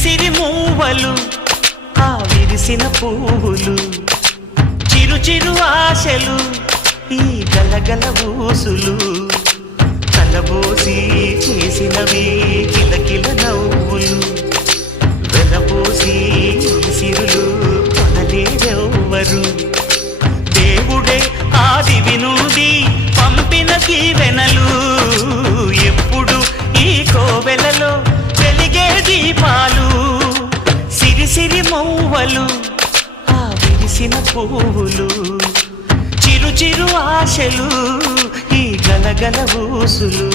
సిరి మూవలు ఆ విరిసిన పువ్వులు చిరు చిరు ఆశలు ఈ గలగల ఊసులు కలబోసి చేసినవి కిలకిల నవ్వులు వెలబోసి సిరులు కొనలేరెవ్వరు దేవుడే ఆదివి నుండి పంపిన దీవెనలు ఎప్పుడు ఈ కోవెలలో వెలిగే దీపాలు సిరి సిరి మౌవలు ఆ విరిసిన పువ్వులు చిరు చిరు ఆశలు ఈ గలగల ఊసులు